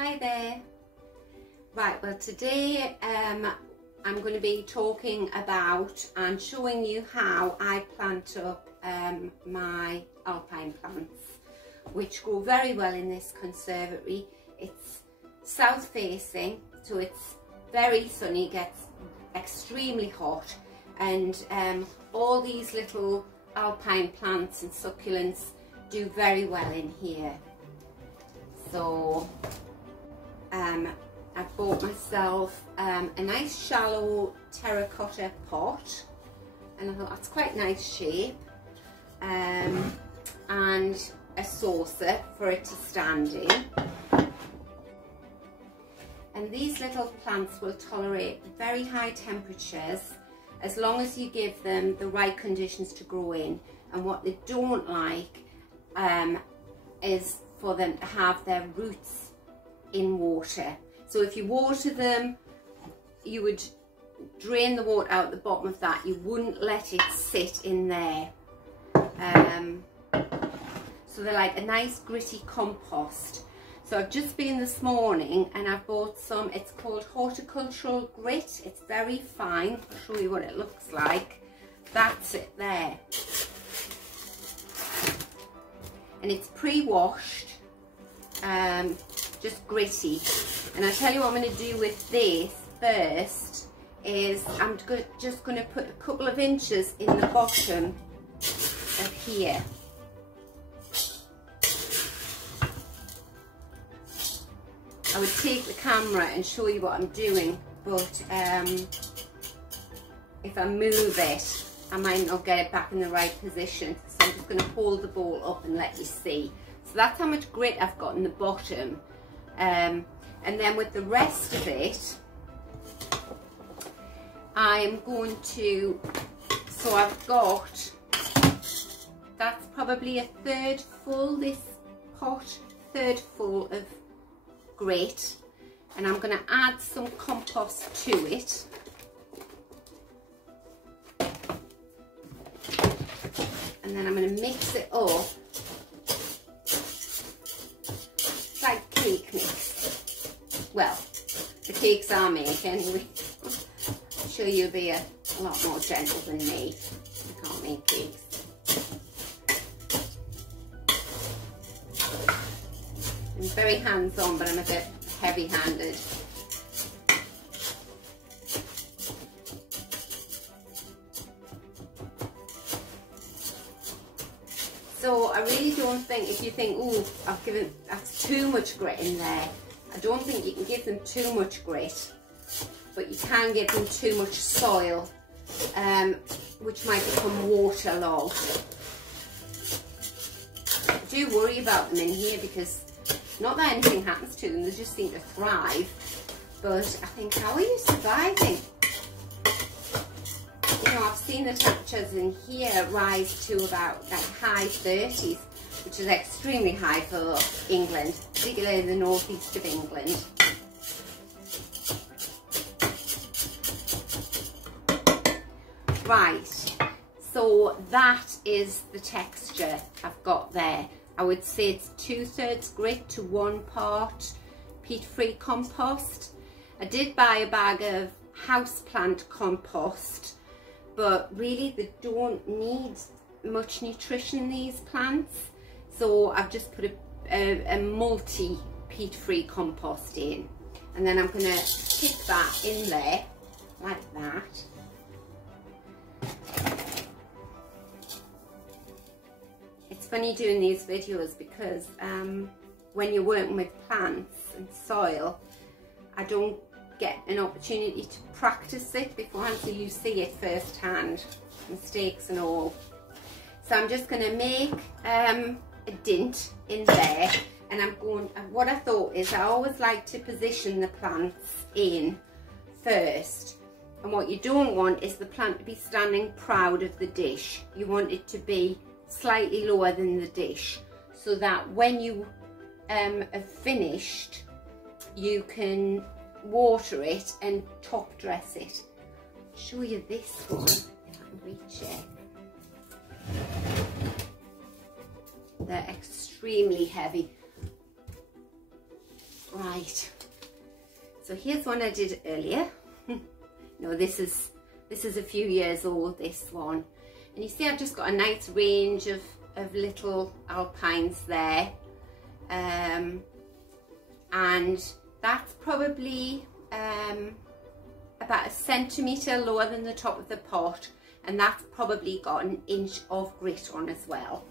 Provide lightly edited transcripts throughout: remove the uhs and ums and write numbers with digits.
Hi there. Right, well today I'm going to be talking about and showing you how I plant up my alpine plants, which grow very well in this conservatory. It's south facing, so it's very sunny, gets extremely hot, and all these little alpine plants and succulents do very well in here. So I bought myself a nice shallow terracotta pot, and I thought that's quite nice shape, and a saucer for it to stand in. And these little plants will tolerate very high temperatures as long as you give them the right conditions to grow in. And what they don't like is for them to have their roots in water. So if you water them, you would drain the water out the bottom of that. You wouldn't let it sit in there. So they're like a nice gritty compost. So I've just been this morning and I've bought some, it's called horticultural grit. It's very fine. I'll show you what it looks like. That's it there. And it's pre-washed, just gritty. And I tell you what I'm going to do with this first is I'm just going to put a couple of inches in the bottom of here. I would take the camera and show you what I'm doing, but if I move it, I might not get it back in the right position. So I'm just going to hold the bowl up and let you see. So that's how much grit I've got in the bottom. And then with the rest of it, I'm going to, so I've got, that's probably a third full, this pot, third full of grit. And I'm going to add some compost to it. And then I'm going to mix it up. It's like cake mix. Well, the cakes I make anyway. I'm sure you'll be a lot more gentle than me. I can't make cakes. I'm very hands-on, but I'm a bit heavy-handed. So I really don't think, if you think, oh, that's too much grit in there, I don't think you can give them too much grit, but you can give them too much soil, which might become waterlogged. I do worry about them in here because not that anything happens to them, they just seem to thrive, but I think, how are you surviving? You know, I've seen the temperatures in here rise to about like high 30s, which is extremely high for England, particularly the northeast of England. Right, so that is the texture I've got there. I would say it's 2/3 grit to 1 part peat-free compost. I did buy a bag of houseplant compost, but really they don't need much nutrition, these plants. So I've just put a multi peat-free compost in. And then I'm going to stick that in there, like that. It's funny doing these videos because when you're working with plants and soil, I don't get an opportunity to practice it beforehand, so you see it firsthand, mistakes and all. So I'm just going to make a dint in there, and what I thought is I always like to position the plants in first, and what you don't want is the plant to be standing proud of the dish. You want it to be slightly lower than the dish, so that when you have finished, you can water it and top dress it. I'll show you this one if I can reach it. They're extremely heavy. Right, so here's one I did earlier. No, this is a few years old, this one. And you see I've just got a nice range of little alpines there. And that's probably about 1 centimetre lower than the top of the pot, and that's probably got 1 inch of grit on as well.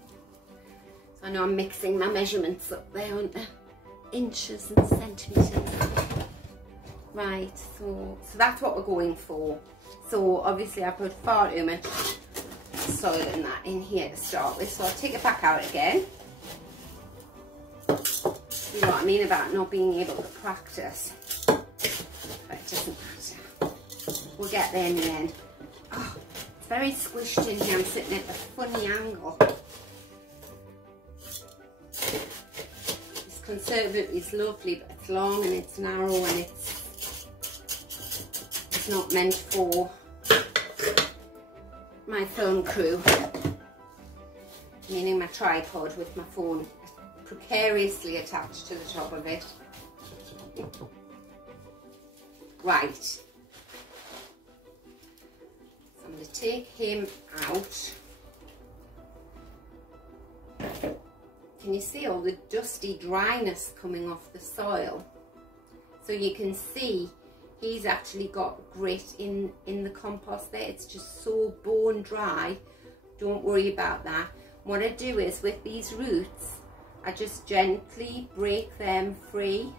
So I know I'm mixing my measurements up there, aren't I? Inches and centimetres. Right, so that's what we're going for. So obviously I put far too much soil and that in here to start with, so I'll take it back out again. You know what I mean about not being able to practice. But it doesn't matter. We'll get there in the end. Oh, it's very squished in here. I'm sitting at a funny angle. This conservatory is lovely, but it's long and it's narrow and it's not meant for my film crew. Meaning my tripod with my phone precariously attached to the top of it. Right. So I'm going to take him out. Can you see all the dusty dryness coming off the soil? So you can see he's actually got grit in the compost there. It's just so bone dry. Don't worry about that. What I do is with these roots, I just gently break them free,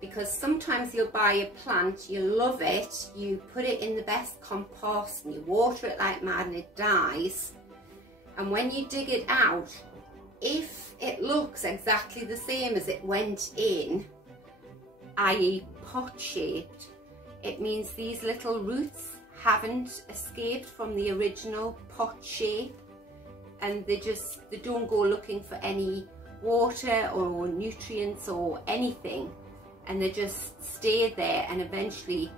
because sometimes you'll buy a plant, you love it, you put it in the best compost and you water it like mad and it dies, and when you dig it out, if it looks exactly the same as it went in, i.e. pot shaped, it means these little roots haven't escaped from the original pot shape, and they don't go looking for any water or nutrients or anything, and they just stay there, and eventually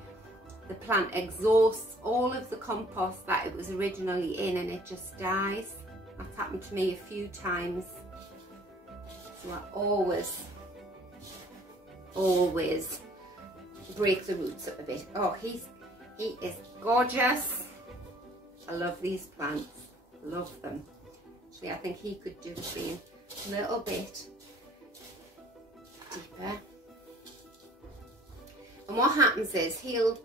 the plant exhausts all of the compost that it was originally in and it just dies. That's happened to me a few times. So I always break the roots up a bit. Oh, he is gorgeous. I love these plants, love them. Actually, I think he could do being a little bit deeper. And what happens is he'll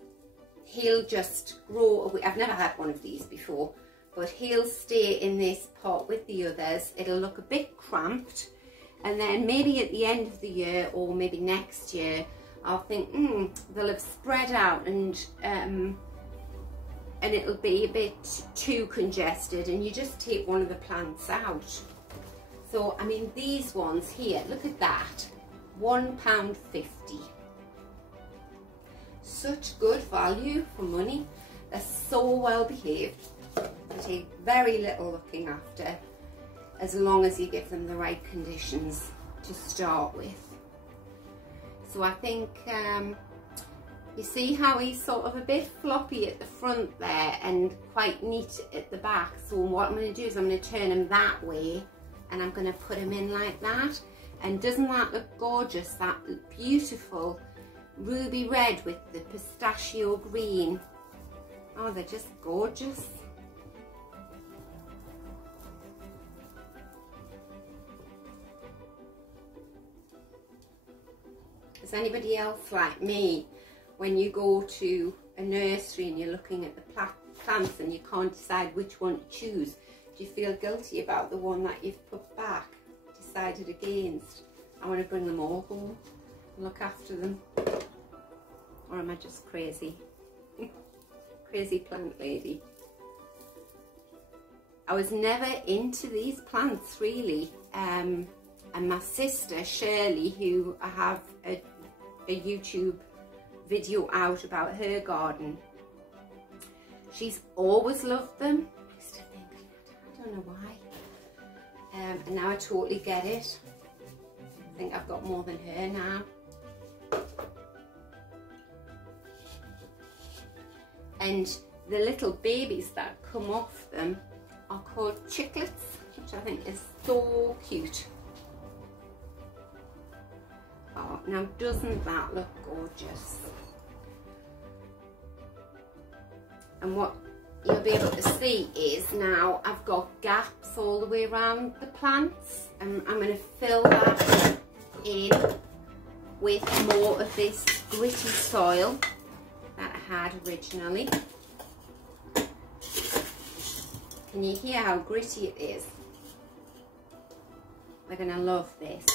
just grow away. I've never had one of these before, but he'll stay in this pot with the others. It'll look a bit cramped, and then maybe at the end of the year or maybe next year, I'll think, they'll have spread out and it'll be a bit too congested, and you just take one of the plants out. So, I mean, these ones here, look at that, £1.50. Such good value for money. They're so well behaved. They take very little looking after, as long as you give them the right conditions to start with. So I think, you see how he's sort of a bit floppy at the front there and quite neat at the back. So what I'm going to do is I'm going to turn him that way, and I'm going to put him in like that. And doesn't that look gorgeous? That beautiful ruby red with the pistachio green. Oh, they're just gorgeous. Is anybody else like me? When you go to a nursery and you're looking at the plants and you can't decide which one to choose, do you feel guilty about the one that you've put back, decided against? I want to bring them all home and look after them. Or am I just crazy? Crazy plant lady. I was never into these plants really, and my sister Shirley, who I have a YouTube video out about her garden, she's always loved them. I used to think, I don't know why, and now I totally get it. I think I've got more than her now. And the little babies that come off them are called chicklets, which I think is so cute. Now doesn't that look gorgeous? And what you'll be able to see is now I've got gaps all the way around the plants, and I'm going to fill that in with more of this gritty soil that I had originally. Can you hear how gritty it is? We're going to love this.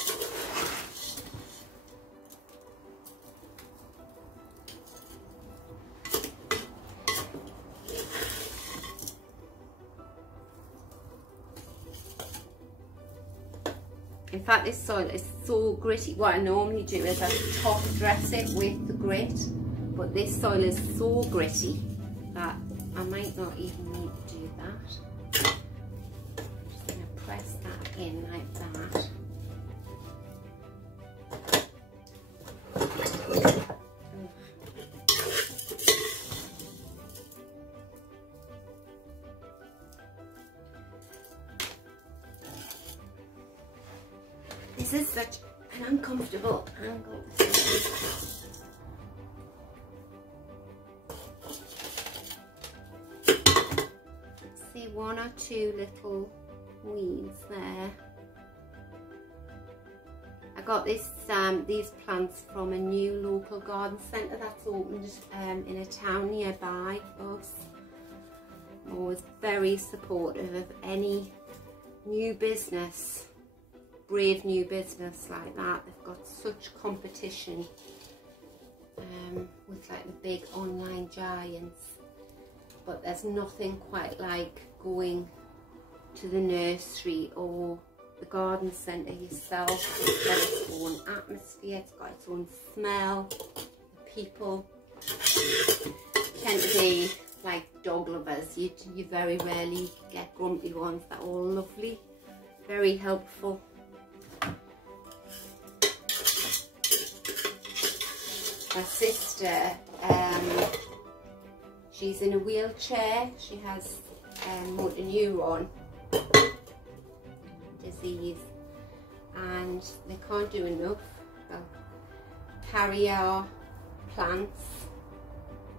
In fact, this soil is so gritty. What I normally do is I top dress it with the grit, but this soil is so gritty that I might not even need to do that. I'm just going to press that in like that. This is such an uncomfortable angle. See one or two little weeds there. I got this these plants from a new local garden centre that's opened in a town nearby us. I'm always very supportive of any new business. Brave new business like that. They've got such competition with like the big online giants, but there's nothing quite like going to the nursery or the garden centre yourself. It's got its own atmosphere, it's got its own smell. The people tend to be like dog lovers. You very rarely get grumpy ones. They're all lovely, very helpful. My sister, she's in a wheelchair. She has motor neuron disease, and they can't do enough. They'll carry our plants,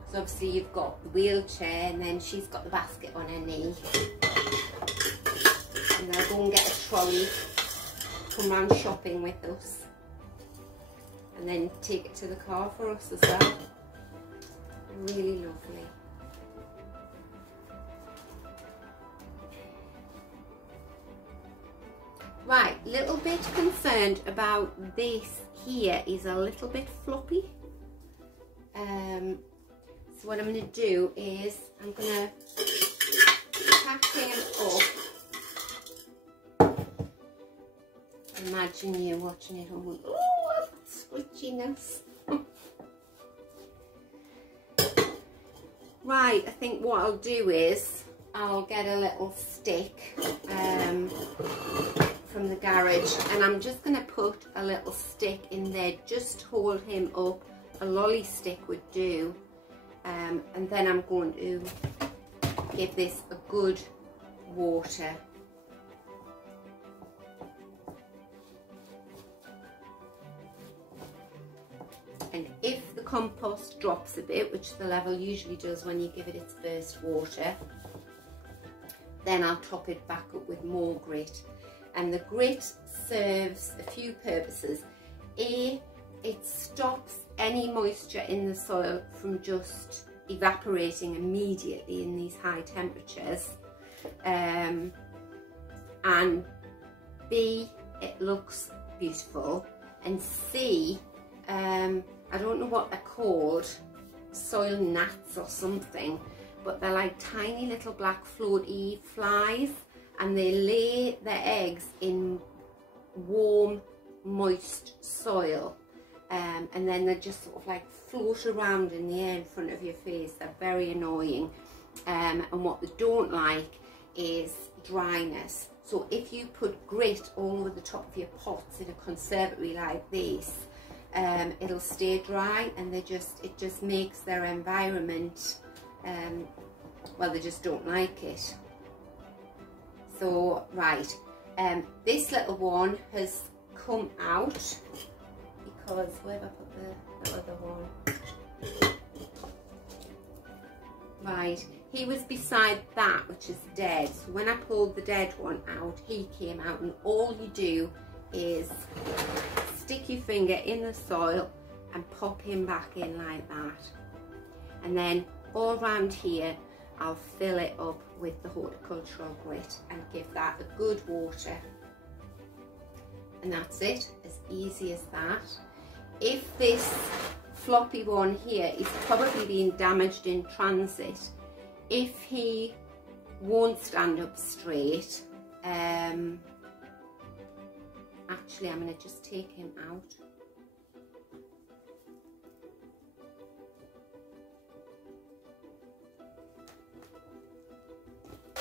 because obviously you've got the wheelchair and then she's got the basket on her knee, and they'll go and get a trolley, come round shopping with us, and then take it to the car for us as well. Really lovely. Right, little bit concerned about this here is a little bit floppy. So what I'm going to do is I'm going to pack him up. Imagine you watching it all. Oh, squishiness. Right, I think what I'll do is I'll get a little stick from the garage, and I'm just going to put a little stick in there just to hold him up. A lolly stick would do, and then I'm going to give this a good water. And if the compost drops a bit, which the level usually does when you give it its first water, then I'll top it back up with more grit. And the grit serves a few purposes. A, it stops any moisture in the soil from just evaporating immediately in these high temperatures. And B, it looks beautiful. And C, I don't know what they're called, soil gnats or something, but they're like tiny little black floaty flies, and they lay their eggs in warm, moist soil, and then they just sort of like float around in the air in front of your face. They're very annoying, and what they don't like is dryness. So if you put grit all over the top of your pots in a conservatory like this, it'll stay dry, and it just makes their environment, well, they just don't like it. So right, this little one has come out because where have I put the other one? Right, he was beside that, which is dead. So when I pulled the dead one out, he came out, and all you do is stick your finger in the soil and pop him back in like that. And then all around here, I'll fill it up with the horticultural grit and give that a good water. And that's it, as easy as that. If this floppy one here is probably being damaged in transit, if he won't stand up straight, actually I'm going to just take him out.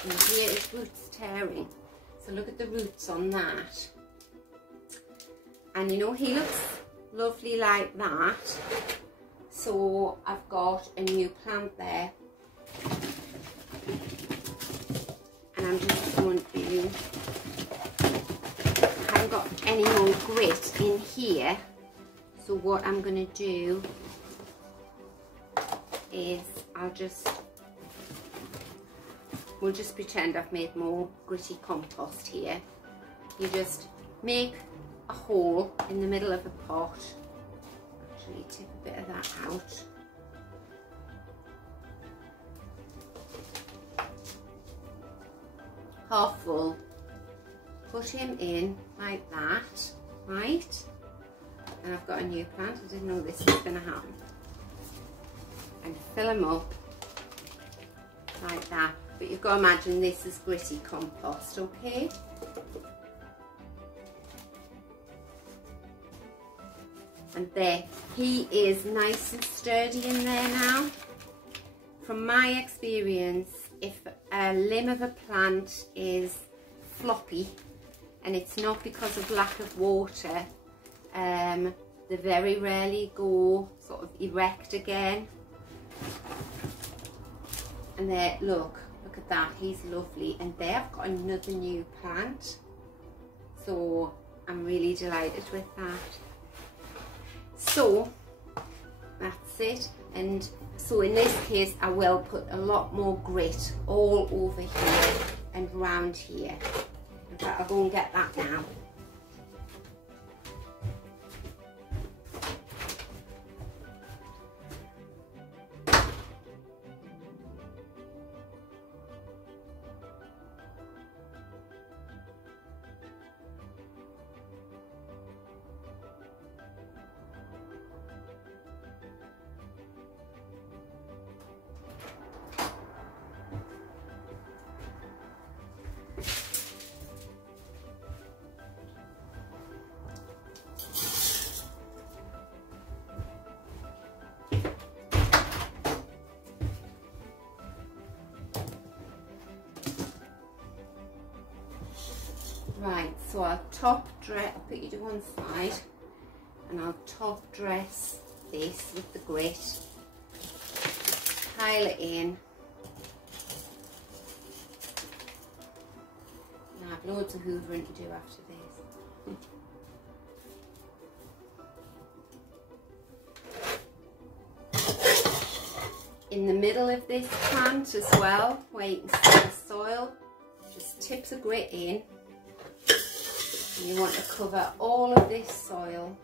And here his roots tearing, so look at the roots on that. And you know, he looks lovely like that, so I've got a new plant there, and I'm just going to, I haven't got any more grit in here, so what I'm going to do is we'll just pretend I've made more gritty compost here. You just make a hole in the middle of the pot. Actually take a bit of that out. Half full. Put him in like that, right? And I've got a new plant. I didn't know this was going to happen. And fill him up like that. But you've got to imagine this is gritty compost, okay? And there, he is nice and sturdy in there now. From my experience, if a limb of a plant is floppy, and it's not because of lack of water, they very rarely go sort of erect again. And there, look at that, he's lovely. And there I've got another new plant, so I'm really delighted with that. So that's it. And so in this case I will put a lot more grit all over here and round here. In fact, I'll go and get that now. Right, so I'll top dress, I'll put you to one side, and I'll top dress this with the grit, pile it in. Now I have loads of hoovering to do after this. In the middle of this plant as well, where you can see the soil, just tip the grit in. And you want to cover all of this soil.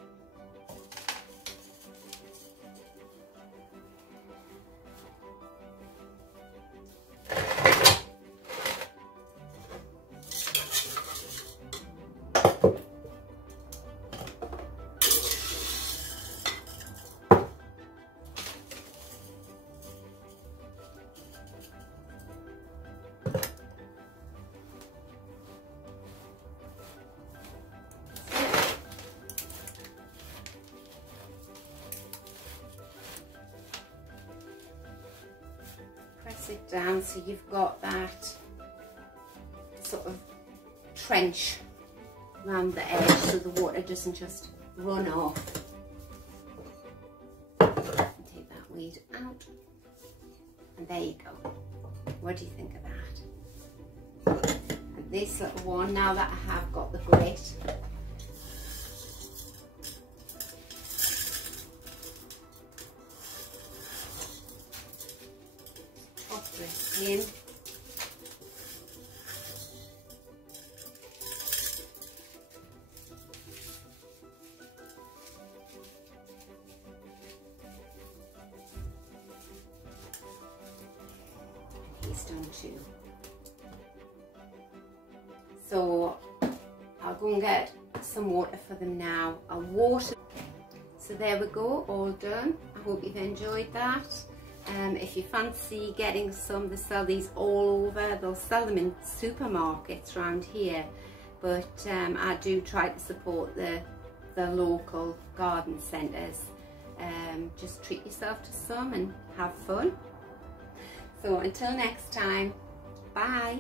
It down so you've got that sort of trench around the edge so the water doesn't just run off. Take that weed out, and there you go. What do you think of that? And this little one, now that I have got the grit, pop this in. He's done too. So I'll go and get some water for them now. I'll water. So there we go, all done. I hope you've enjoyed that. If you fancy getting some, they sell these all over. They'll sell them in supermarkets around here, but I do try to support the local garden centres. Just treat yourself to some and have fun. So until next time, bye.